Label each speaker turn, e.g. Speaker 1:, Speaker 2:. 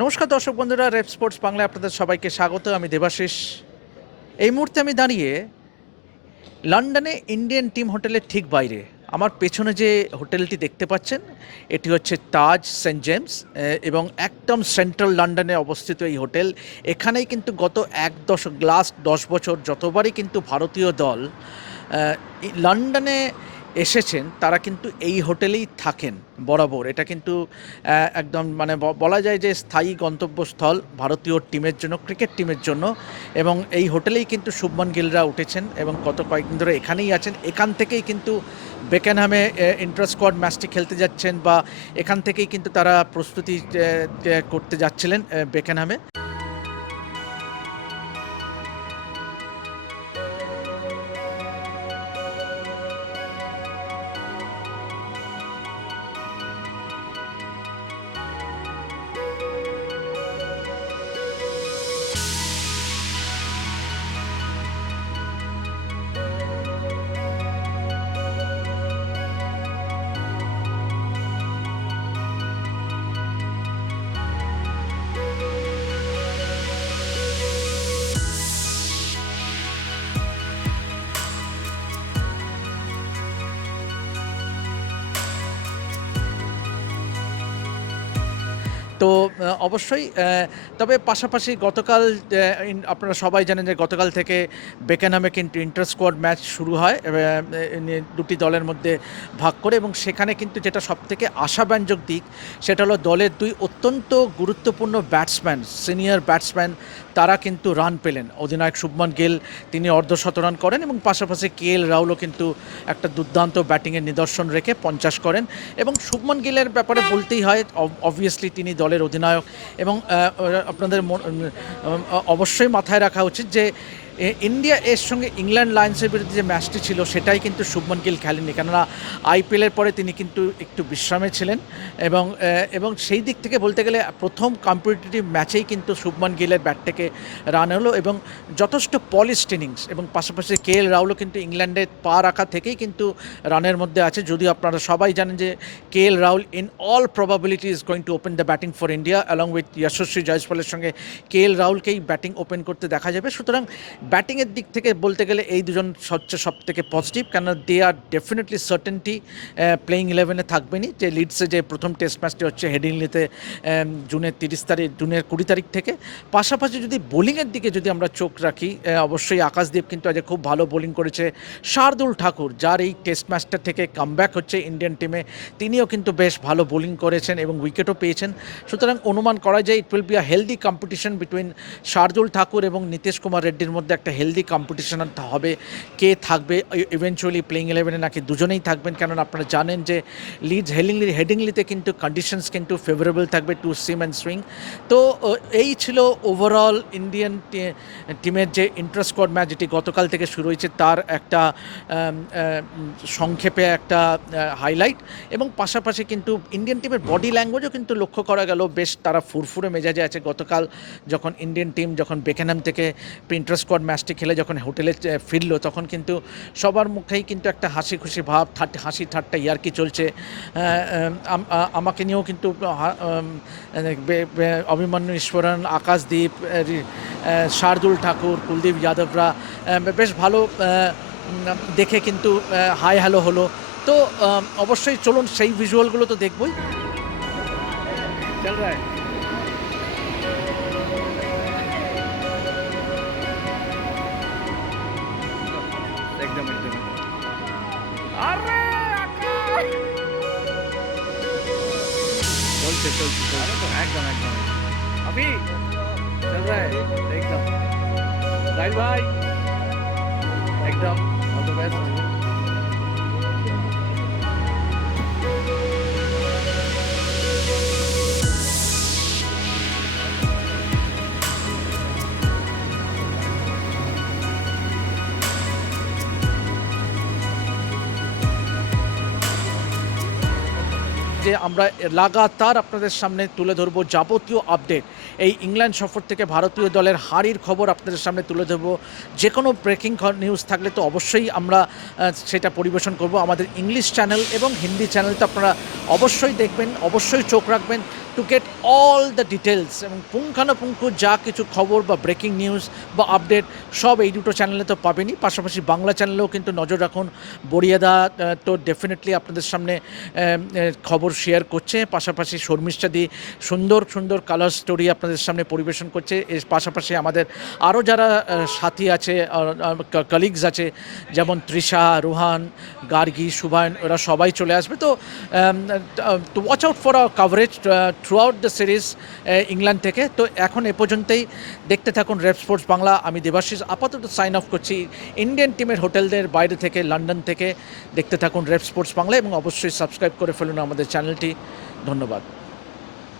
Speaker 1: নমস্কার দর্শক বন্ধুরা রেপ স্পোর্টস বাংলায় আপনাদের সবাইকে স্বাগত। আমি দেবাশিস। এই মুহূর্তে আমি দাঁড়িয়ে লন্ডনে ইন্ডিয়ান টিম হোটেলের ঠিক বাইরে। আমার পেছনে যে হোটেলটি দেখতে পাচ্ছেন, এটি হচ্ছে তাজ সেন্ট জেমস এবং একদম সেন্ট্রাল লন্ডনে অবস্থিত এই হোটেল। এখানেই কিন্তু গত এক দশক লাস্ট দশ বছর যতবারই কিন্তু ভারতীয় দল লন্ডনে এসেছেন, তারা কিন্তু এই হোটেলেই থাকেন বরাবর। এটা কিন্তু একদম মানে বলা যায় যে স্থায়ী গন্তব্যস্থল ভারতীয় টিমের জন্য, ক্রিকেট টিমের জন্য এবং এই হোটেলেই কিন্তু শুভমন গিলরা উঠেছেন এবং কত কয়েকদিন ধরে এখানেই আছেন। এখান থেকেই কিন্তু বেকেনহামে ইন্টার স্কোয়াড ম্যাচটি খেলতে যাচ্ছেন বা এখান থেকেই কিন্তু তারা প্রস্তুতি করতে যাচ্ছিলেন বেকেনহামে। তো অবশ্যই তবে পাশাপাশি গতকাল আপনারা সবাই জানেন যে গতকাল থেকে বেকেনহামে কিন্তু ইন্টার স্কোয়াড ম্যাচ শুরু হয় দুটি দলের মধ্যে ভাগ করে এবং সেখানে কিন্তু যেটা সব থেকে আশাব্যঞ্জক দিক, সেটা হলো দলের দুই অত্যন্ত গুরুত্বপূর্ণ ব্যাটসম্যান, সিনিয়র ব্যাটসম্যান তারা কিন্তু রান পেলেন। অধিনায়ক শুভমান গেল তিনি অর্ধশত রান করেন এবং পাশাপাশি কে এল রাহুলও কিন্তু একটা দুর্দান্ত ব্যাটিংয়ের নিদর্শন রেখে পঞ্চাশ করেন এবং শুভমান গিলের ব্যাপারে বলতেই হয় অবভিয়াসলি তিনি দলের অধিনায়ক এবং আপনাদের অবশ্যই মাথায় রাখা উচিত যে ইন্ডিয়া এর সঙ্গে ইংল্যান্ড লায়ন্সের বিরুদ্ধে যে ম্যাচটি ছিল, সেটাই কিন্তু শুভমন গিল খেলেননি। কেননা আইপিএলের পরে তিনি কিন্তু একটু বিশ্রামে ছিলেন এবং এবং সেই দিক থেকে বলতে গেলে প্রথম কম্পিটিটিভ ম্যাচেই কিন্তু শুভমন গিলের ব্যাট থেকে রান হলো এবং যথেষ্ট পলিশড ইনিংস এবং পাশাপাশি কে এল রাহুলও কিন্তু ইংল্যান্ডে পা রাখা থেকেই কিন্তু রানের মধ্যে আছে। যদিও আপনারা সবাই জানেন যে K L Rahul in all probability is going to open the batting for India along with Yashasvi জয়সওয়ালের সঙ্গে কে এল রাহুলকেই ব্যাটিং ওপেন করতে দেখা যাবে। সুতরাং ব্যাটিংয়ের দিক থেকে বলতে গেলে এই দুজন হচ্ছে সব থেকে পজিটিভ কেন they are definitely certainty playing ইলেভেনে থাকবেনই। যে লিডসে যে প্রথম টেস্ট ম্যাচটি হচ্ছে হেডিংলিতে জুনের তিরিশ তারিখ, জুনের কুড়ি তারিখ থেকে। পাশাপাশি যদি বোলিংয়ের দিকে যদি আমরা চোখ রাখি অবশ্যই আকাশদীপ কিন্তু আজ খুব ভালো বোলিং করেছে। শার্দুল ঠাকুর, যার এই টেস্ট ম্যাচটা থেকে কামব্যাক হচ্ছে ইন্ডিয়ান টিমে তিনিও কিন্তু বেশ ভালো বোলিং করেছেন এবং উইকেটও পেয়েছেন। সুতরাং অনুমান করা যায় it will be a healthy competition between Shardul Thakur এবং নীতিশ কুমার রেড্ডির মধ্যে একটা হেলদি কম্পিটিশন হবে। কে থাকবে? ইভেনচুয়ালি প্লেইং ইলেভেনে নাকি দুজনেই থাকবেন। কেননা আপনারা জানেন যে লিডস হেডিংলি হেডিংলিতে কিন্তু কন্ডিশনস কিন্তু ফেভারেবল থাকবে টু সিম অ্যান্ড সুইং তো এই ছিল ওভারঅল ইন্ডিয়ান টিমের যে ইন্টার স্কোয়াড ম্যাচ যেটি গতকাল থেকে শুরু হয়েছে, তার একটা সংক্ষেপে একটা হাইলাইট এবং পাশাপাশি কিন্তু ইন্ডিয়ান টিমের বডি ল্যাঙ্গুয়েজও কিন্তু লক্ষ্য করা গেল। বেশ তারা ফুরফুরে মেজাজে আছে। গতকাল যখন ইন্ডিয়ান টিম যখন বেকেনাম থেকে ইন্টার স্কোয়াড ম্যাচটি খেলে যখন হোটেলে ফিরলো তখন কিন্তু সবার মুখেই কিন্তু একটা হাসি খুশি ভাব ঠাট হাসি ঠাট্টা ইয়ার্কি চলছে। আমাকে নিয়েও কিন্তু অভিমন্যু রি- আহ, শার্দুল ঠাকুর কুলদীপ যাদবরা বেশ ভালো দেখে কিন্তু হাই হ্যালো হলো। তো অবশ্যই চলুন সেই ভিজুয়ালগুলো তো দেখবই। চল রা চলছে চলছে একদম একদম। আপনি চল একদম ভাই ভাই একদম। যে আমরা লাগাতার আপনাদের সামনে তুলে ধরব যাবতীয় আপডেট এই ইংল্যান্ড সফর থেকে ভারতীয় দলের হারির খবর আপনাদের সামনে তুলে ধরব। যে কোনো ব্রেকিং নিউজ থাকলে তো অবশ্যই আমরা সেটা পরিবেশন করব। আমাদের ইংলিশ চ্যানেল এবং হিন্দি চ্যানেল তো আপনারা অবশ্যই দেখবেন, অবশ্যই চোখ রাখবেন। To get all the details এবং পুঙ্খানুপুঙ্খ যা কিছু খবর বা ব্রেকিং নিউজ বা আপডেট সব এই দুটো চ্যানেলে তো পাবেনই। পাশাপাশি বাংলা চ্যানেলেও কিন্তু নজর রাখুন। বরিয়াদা আহ, তো ডেফিনেটলি আপনাদের সামনে খবর শেয়ার করছে। পাশাপাশি শর্মিষ্ঠা শর্মিষ্ঠাদি সুন্দর সুন্দর কালার স্টোরি আপনাদের সামনে পরিবেশন করছে। এর পাশাপাশি আমাদের আরও যারা সাথী আছে কলিগস আছে যেমন তৃষা রুহান গার্গি সুভান ওরা সবাই চলে আসবে। তো to watch out for our coverage throughout the series England থেকে। তো এখন এ পর্যন্তই। দেখতে থাকুন রেপ স্পোর্টস বাংলা আমি দেবাশিস। আপাতত সাইন অফ করছি ইন্ডিয়ান টিমের হোটেলদের বাইরে থেকে লন্ডন থেকে। দেখতে থাকুন রেপ স্পোর্টস বাংলা এবং অবশ্যই সাবস্ক্রাইব করে ফেলুন আমাদের চ্যানেলটি ধন্যবাদ।